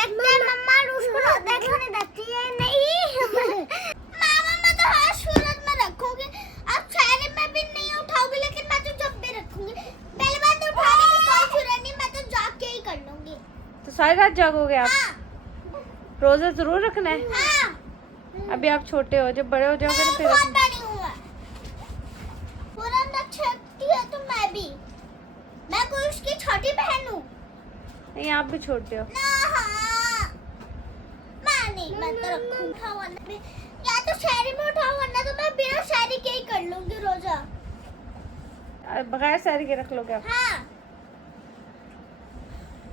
देखते मम्मा उसको देखने देती है नहीं। मामा मैं तो हर सूरत में रखोगे, अब शहर में भी नहीं उठाओगे, लेकिन मैं तो जब भी रखूंगी। पहले बात तो उठाने की कोई जरूरत नहीं, मैं तो जाग के ही कर लूंगी। तो सारी रात जागोगे आप? हाँ। रोजा जरूर रखना है? हाँ। अभी आप छोटे हो, जब बड़े हो जाओगे ना फिर बहुत रखना। बड़ी हूँ मैं। पूरा नक्षत्र है तो मैं भी, मैं कोई उसकी छोटी बहन हूँ। नहीं आप भी छोटे हो। ना हाँ, मैं नहीं, मैं तो रखूंगा वरना मैं या तो शहरी में उठाऊं, वरना तो मैं बिना शहरी के ही कर लूंगी रोजा। बगैर सारी के रख लोगे आप? हाँ।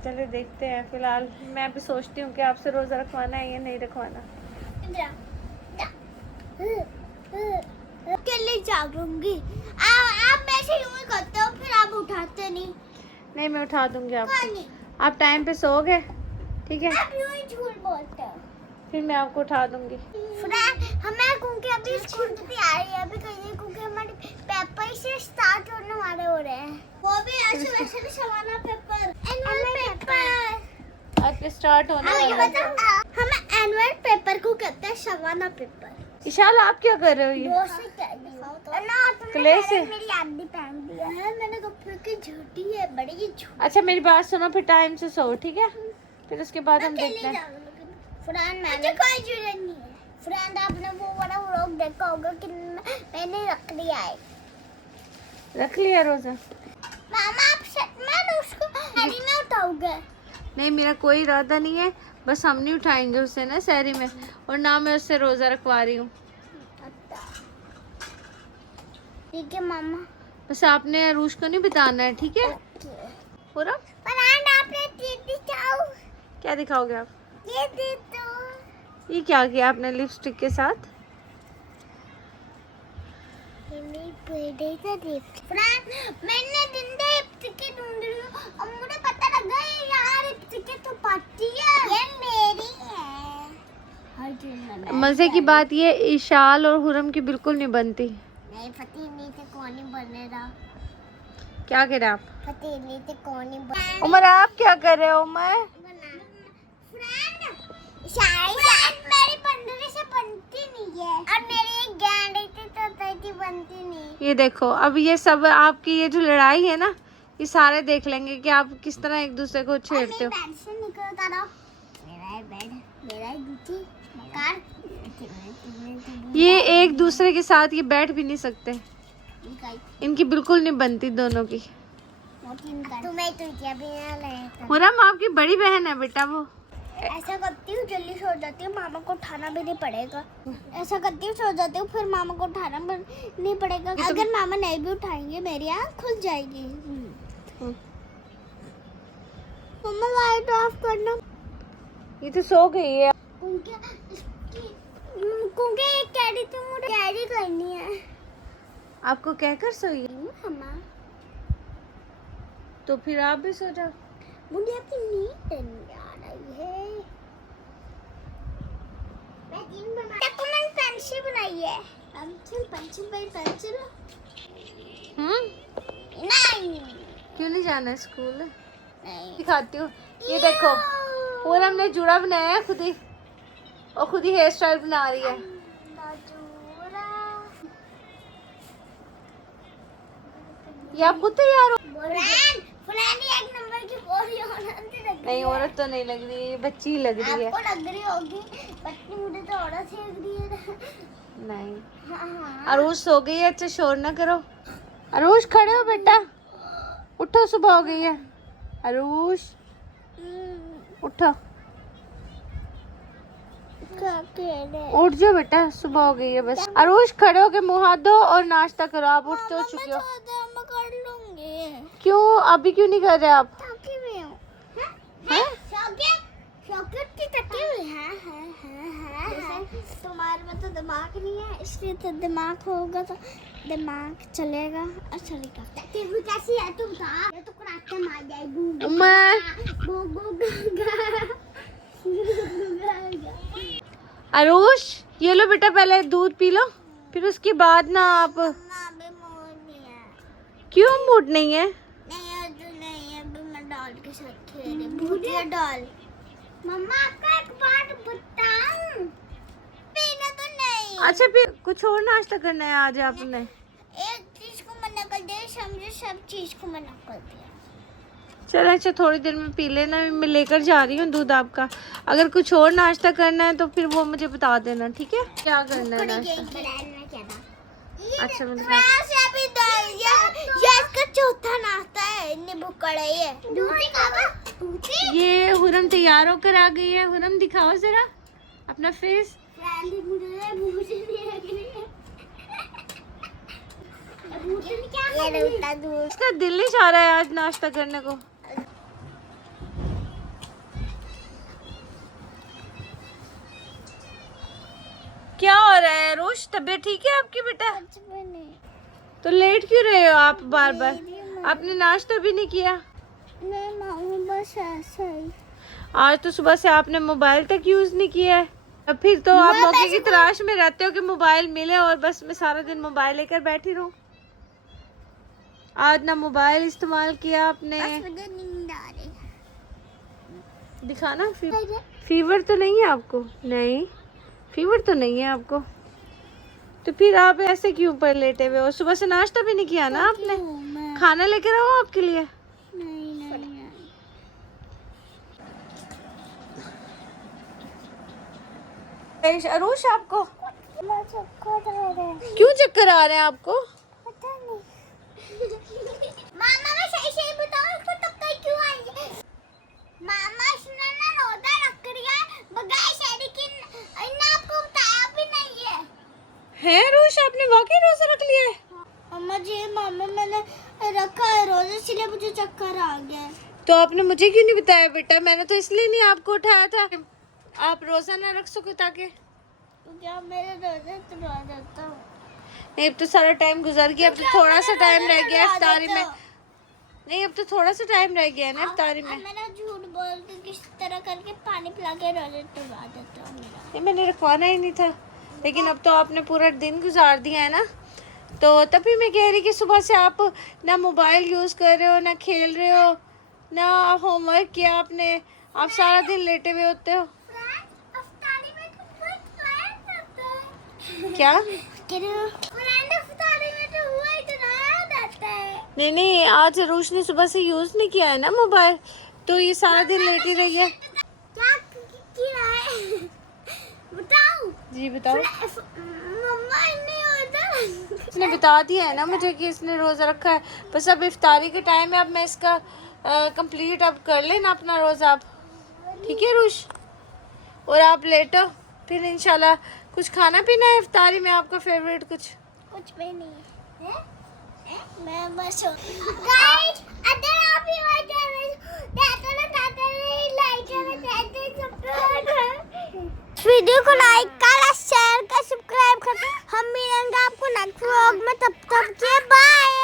चलिए देखते हैं। फिलहाल मैं भी सोचती हूँ कि आपसे रोजा रखवाना है या नहीं रखवाना। के लिए जागूंगी। आप वैसे यूं ही करते हो, फिर आप उठाते नहीं। नहीं मैं उठा दूंगी कोई आपको। नहीं, आप टाइम पे सोओगे, ठीक है? आप यूं ही झूठ बोलते हो। फिर मैं आपको उठा दूंगी। फ्रेंड हमें क्योंकि अभी स्कूल की तैयारी है, अभी कहीं क्योंकि हमारे पेपर से स्टार्ट होने वाले हो रहे हैं। वो भी ऐसे वैसे भी सवाना पेपर, एनुअल पेपर आज स्टार्ट होने वाला है। हम एनुअल पेपर को कहते हैं सवाना पेपर। इशाल आप क्या कर रहे हो ये? क्ले से? मेरी आदि पहन दी है मैंने, कपड़े की झूठी है, बड़ी ही झूठी। अच्छा मेरी बात सुनो, फिर टाइम से सो, ठीक है? फिर उसके बाद हम देखते हैं। फ्रेंड मैंने कोई जरूरत नहीं है। फ्रेंड आपने वो वाला व्लॉग देखा होगा कि मैंने रख लिया है। रख लिया रोजा? मामा आप सच में उसको हरी में उठाओगे? नहीं मेरा कोई इरादा नहीं है, बस हम नहीं उठाएंगे उसे ना सहरी में, और ना मैं उससे रोजा रखवा रही हूँ। ठीक है मामा। बस आपने अरूश को नहीं बताना है, ठीक है? पूरा फ्रेंड आपने चीज दिखाओ। क्या दिखाओगे आप? ये दे दो। ये क्या किया आपने लिपस्टिक के साथ? फ्रेंड मैंने दिन दे लिपस्टिक ढूंढ रही हूँ और मुझे पता लग गया यार लिपस्टिक तो पाती है, ये मेरी है। मजे की बात ये इशाल और हुरम की बिल्कुल नहीं बनती। नहीं फतेहनी से कौन नहीं बनेगा? क्या कह रहे आप? फतेहनी से कौन नहीं बनेगा? उमर आप क्या कर रहे हो? उमर शायद मेरी पंडरी से बनती नहीं है और मेरी एक गैंडी तो बनती नहीं। ये देखो, अब ये सब आपकी ये जो लड़ाई है ना, ये सारे देख लेंगे कि आप किस तरह एक दूसरे को छेड़ते हो। बेड से निकलता रहो। मेरा है बेड, मेरा है गुच्ची मकान। ये एक दूसरे के साथ ये बैठ भी नहीं सकते, इनकी बिल्कुल नहीं बनती दोनों की। तुम्हें तो क्या भी ना लगे। हुरम आपकी बड़ी बहन है बेटा वो। ऐसा करती हूँ जल्दी सो जाती हूँ, मामा को उठाना भी नहीं पड़ेगा। ऐसा करती हूँ सो जाती हूँ, फिर मामा को उठाना नहीं पड़ेगा। अगर मामा नहीं भी उठाएंगे मेरी आँख खुल जाएगी। मम्मा लाइट ऑफ करना। ये तो सो गई है। क्योंकि एक कैरी तो मुझे कैरी करनी है। आपको कहकर सोई? मम्मा तो फिर आप भी सो जाओ। मुझे अपनी नींद नहीं आ रही है। मैं दिन बना तक मैंने पेंसिल बनाई है। पेंसिल नहीं। क्यों नहीं जाना स्कूल? नहीं दिखाती हूँ, ये देखो और हमने जुड़ा बनाया है खुद ही, और खुद ही हेयर स्टाइल बना रही है। ये आप खुद तैयार हो? फ्रेंड एक नंबर की पूरी औरत लग नहीं औरत तो नहीं लग रही है, बच्ची ही लग रही है। आपको लग रही होगी, बच्ची मुझे तो औरत ही लग रही है। नहीं हाँ। अरूश सो गई है, अच्छा शोर ना करो। अरूश खड़े हो बेटा, उठो सुबह हो गई है। अरूश उठो, उठ जाओ बेटा, सुबह हो गई है बस। अरूश खड़े हो के मुँह हाथ धो और नाश्ता करो। आप उठ तो चुके हो। कर लूंगी। क्यों अभी क्यों नहीं कर रहे आप? तुम्हारे में तो दिमाग नहीं है, इसलिए तो दिमाग होगा तो दिमाग चलेगा और चलेगा। कैसी है तुम? ये तो कराटे मार जाएगी। अरूश ये लो बेटा, पहले दूध पी लो, फिर उसके बाद ना आप। क्यों मूड नहीं है? नहीं, अभी मैं डॉल के साथ खेल रही हूँ। भूतिया डॉल। मम्मा आपका एक बात बताऊं, पीना तो नहीं। अच्छा फिर कुछ और नाश्ता करना है आज आपने? एक चीज को मना कर दिया, समझो सब चीज को मना कर दिया। चलो अच्छा, थोड़ी देर में पी लेना, मैं लेकर जा रही हूँ दूध आपका। अगर कुछ और नाश्ता करना है तो फिर वो मुझे बता देना, ठीक है? क्या करना है नाश्ता? अच्छा मैंने ये इसका चौथा नाश्ता है, इतनी भूख रही है। ये हुरम तैयार होकर आ गई है। हुरम दिखाओ जरा अपना फेस। इसका दिल नहीं चाह रहा है आज नाश्ता करने को। क्या हो रहा है रोश, तबीयत ठीक है आपकी बेटा? तो लेट क्यों रहे हो आप बार बार? आपने नाश्ता भी नहीं किया? नहीं मामी, बस ऐसा ही। आज तो सुबह से आपने मोबाइल तक यूज नहीं किया है। अब फिर तो आप मौके की तलाश में रहते हो कि मोबाइल मिले और बस मैं सारा दिन मोबाइल लेकर बैठी रहूं। आज ना मोबाइल इस्तेमाल किया आपने। मुझे नींद आ रही है। दिखाना फीवर तो नहीं है आपको? नहीं फीवर तो नहीं है आपको, तो फिर आप ऐसे क्यों पर लेटे हुए हो? सुबह से नाश्ता भी नहीं किया ना आपने? खाना लेकर आओ आपके लिए। नहीं अरुष आपको क्यों चक्कर आ रहे हैं आपको? पता नहीं। मामा मैं सही सही बताऊं, इसको चक्कर क्यों आएंगे? मामा इसने ना रोजा रख लिया है बगैर शादी के, इन्हें आपको बताया भी नहीं है। है अरुष, आपने वाकई रोजा रख लिया है? अम्मा जी, मामा मैंने रखा है रोजा, इसलिए मुझे चक्कर आ गया है। तो आपने मुझे क्यों नहीं बताया बेटा? मैंने तो इसलिए नहीं आपको उठाया था आप रोजा ना रख सको ताकि। क्या मेरे रोजा तुड़ा देता हूँ? नहीं अब तो सारा टाइम गुजर गया, अब तो थोड़ा सा टाइम रह गया इफ्तारी में। नहीं अब तो थोड़ा सा टाइम रह गया है ना इफ्तारी में। मैंने झूठ बोल के किस तरह करके पानी पिला के रोजा तुड़ा देता हूँ मेरा। नहीं मैंने रखवाना ही नहीं था, लेकिन अब तो आपने पूरा दिन गुजार दिया है ना, तो तभी मैं कह रही कि सुबह से आप ना मोबाइल यूज़ कर रहे हो, ना खेल रहे हो, ना होमवर्क किया आपने, आप सारा दिन लेटे हुए होते हो। क्या? नहीं नहीं, आज अरुष ने सुबह से यूज़ नहीं किया है ना मोबाइल, तो ये सारा दिन लेटी रही है। क्या किया है? बताओ जी बताओ। मम्मा नहीं होता। इसने बता दिया है ना मुझे कि इसने रोज़ा रखा है, बस अब इफ्तारी के टाइम है, अब मैं इसका कंप्लीट अब कर लेना अपना रोज़ा आप, ठीक है रुश? और आप लेटो, फिर इंशाल्लाह कुछ खाना पीना है इफ्तारी में आपका फेवरेट कुछ? कुछ भी नहीं है, मैं बस गाइस अगर आप ये वीडियो को लाइक करा, शेयर कर, सब्सक्राइब कर। हम मिलेंगे आपको नेक्स्ट व्लॉग में, तब तक के बाय।